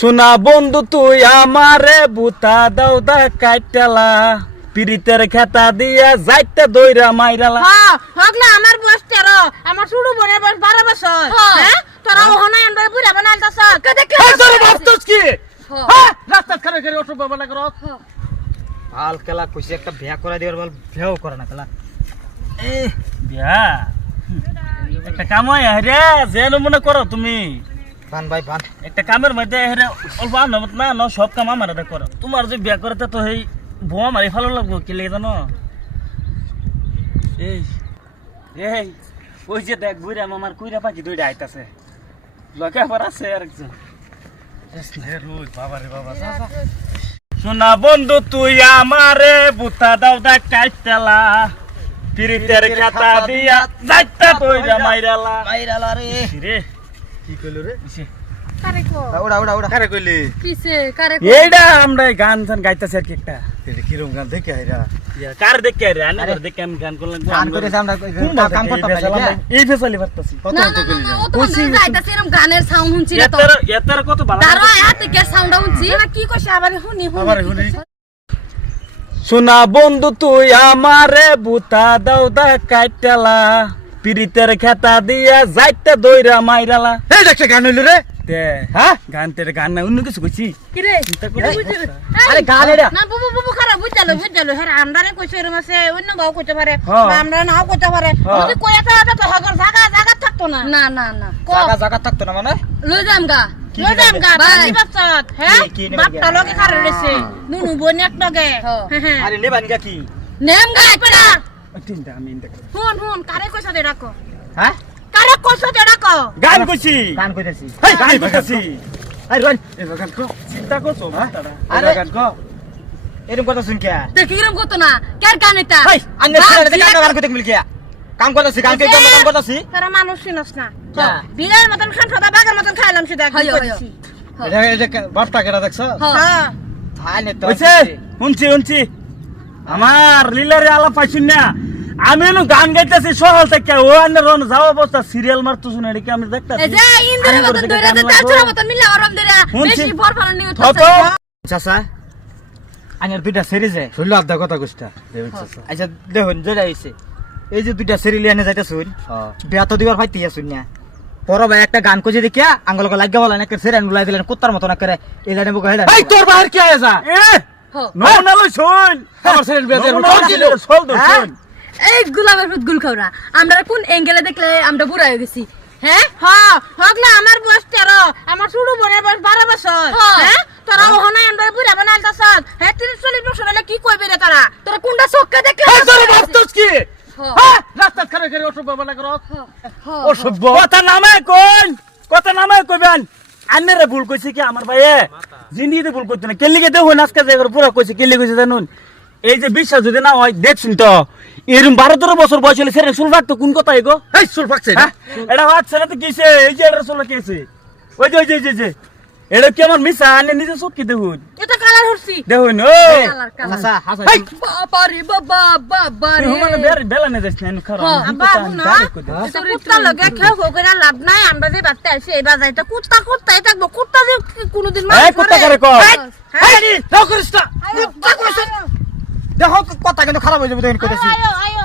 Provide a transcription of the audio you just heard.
শোনা বন্ধু তুই আমারে বুতা দাও দা কাইটালা পিরিতের খেতা দিয়া যাইতে দইরা মাইরালা। হ্যাঁ হগলা আমার বয়স 13 আমার শুরু বোনের বয়স 12 বছর। হ্যাঁ তোরা ওহনা আমরা বুড়া বানাইতাছ কদে কে তোর ভাবছস কি? হ্যাঁ রাস্তা খারে খারে অটো বাবা লাগর। হাল খেলা কইছে একটা বিয়া করা দিবার বল বিয়াও করে না খেলা। এ বিয়া একটা কাম হয় রে যেন মনে করো তুমি বান ভাই বান একটা কামের মধ্যে হেরে অল্প আনমত না না সব কাম আমার হাতে করো। তোমার যে বিয়া করতে তো এই বোমা মারি ভালো লাগবো কি লাগে জানো? এই এই ওই যে দেখ বুইরা আমার কুইরা পাখি দুইটা আইতাছে লকে আবার আছে আরেকজন। বাবা রে বাবা শোনা বন্ধু তুই আমারে বুতা দাও দা কাইটালা পিরিতের খেতা দিয়া যাইতে দইরা মাইরালা। মাইরালা রে রে কি কইলো রে? কারে কো উড়া উড়া উড়া কারে কইলি? কিসে কারে কো এইটা আমরা গান গান গাইতাছি আর কি একটা। এটা কি রকম গান দেখে আইরা? কার দেখে রে আনে দেখে আমি গান করলাম গান কইতেছ আমরা কাম করতে পারি না। এই ফেসালি পারতাছি কত না তো না কইলি না ও তো বন্ধু যাইতাছে এরকম গানের সাউন্ড শুনছি না তো এতার কত ভালো দাঁড়া এত কে সাউন্ড শুনছি না কি কইছে আবার শুনি আবার শুনি। শোনা বন্ধু তুই আমারে বুতা দাও দা কাইটালা পিরিতের খেতা দিয়া যাইতে দইরা মাইরালা। এই দেখছ গান হইলো রে? তে হ্যাঁ গান তেরে গান না অন্য কিছু কইছি কি রে আরে গান এটা না বুবু বুবু খারাপ বুঝালো হ্যাঁ আমরারে কইছে এরম আছে অন্য বাও কইতে পারে হ্যাঁ। বা আমরা নাও কইতে পারে হ্যাঁ। যদি কইতে হবে তো হগর জায়গা থাকতো না না না না জায়গা জায়গা থাকতো না মানে? লই যাম গা বাড়ি বাচ্চাত হ্যাঁ কি নেবেন বাপটা লগে খারে রইছে নুনু বোন এক লগে হ্যাঁ আরে নেবান গা কি? নেম গা পেড়া তিনটা আমি ইনতে হুন কারে কইছো দে ডাকো হ্যাঁ কারে কইছো দে ডাকো গান কইছি গান কইতেছি। এই গান কইতাছি আরে রন এই গান কো চিন্তা করছো মাথাটা আরে গান কো এরকম কথা শুন কে? দেখি কিরম কত না কার গান এটা এই আন্নে ছেড়ে দে গান কইতে মিল কে? কাম করতেছি কাম কই কাম করতেছি। তারা মানুষ চিনস না যা। বিয়ের মতন খান খাদা বাগার মতন খাইলাম সেটা একদম কইছি এটা বাপটা কেডা দেখছ? হ্যাঁ থাইনে তো হইছে শুনছি আমার লীলারে আলাপ পাইছুন না আমি এলো গান গাইতেছি সকাল থেকে ও আন্নে রন যাও অবস্থা সিরিয়াল মারতো শুনে এদিকে আমি দেখতাছি এই যে ইন্দ্রের মতন দইরা দে তার মতন মিলে আরাম দেরা শুনছি। বেশি বর ফালানি তো চাচা আইনার দুইটা সিরিজ এ শুনলো আধা কথা কইতা দেবেন চাচা। আচ্ছা দেখুন যেটা হইছে এই যে দুইটা সিরিয়াল এনে যাইতা শুন বিয়া তো দিবার পাইতে শুন না পর ভাই একটা গান কইছে দেখিয়া আঙ্গলকে লাগা বলা না একটা সিরিয়াল গুলাই দিলেন কুত্তার মত না করে এই লাইনে বকা হেডা। এই তোর বাহির কি আয়া যা এ নো না লই শুন আমার সিরিয়াল বিয়া দেব সোল দো শুন এই গুলামের ফুট গুল খাওরা আমরা কোন অ্যাঙ্গেলে দেখলে আমরা বুড়া হয়ে গেছি হ্যাঁ হ্যাঁ হগলা আমার বয়স 13 আমার শুরু বোনের বয়স 12 বছর হ্যাঁ তোরা ওহনা আমরা বুড়া বানাইতাছ হ্যাঁ 30 বছর হলে কি কইবে রে তারা তোরা কোনটা চোখকে দেখলে এই তোর ভাবছস কি? হ্যাঁ রাস্তা খারে খারে অটো বাবা লাগর ও সভ্য কথা নামে কইবেন আন্নেরে ভুল কইছে কি আমার ভাইয়ে জিন্দিগিতে ভুল করতে না কেলিকে দেখো আজকে যে পুরো কইছে কেলি কইছে জানুন এই যে বিশ্বাস যদি না হয় দেখছুন তো এরকম 12-13 বছর বয়স হলে সেরে চুল রাখতো কোন কথা এগো এই চুল পাকছে না এটা বাচ্চা না তো কিছে এই যে এটা চুল কেছে ওই যে এটা কি আমার মিছা আনে নিজে চোখ কি দেখুন এটা কালার হরছি দেখুন ও চাচা হাসা বাবা রে বাবা রে তুই মানে বেলা নে যাস না খারাপ বাবু না এটা কুত্তা লগে খেয়ে করে লাভ নাই আমরা যে বাচ্চা আছে এই বাজাইটা কুত্তাই থাকবো কুত্তা যে কোনোদিন এই কুত্তা করে কর এই দাও করিস না দেখো কথা কিন্তু খারাপ হয়ে যাবে দেখুন কইতাছি আয়ো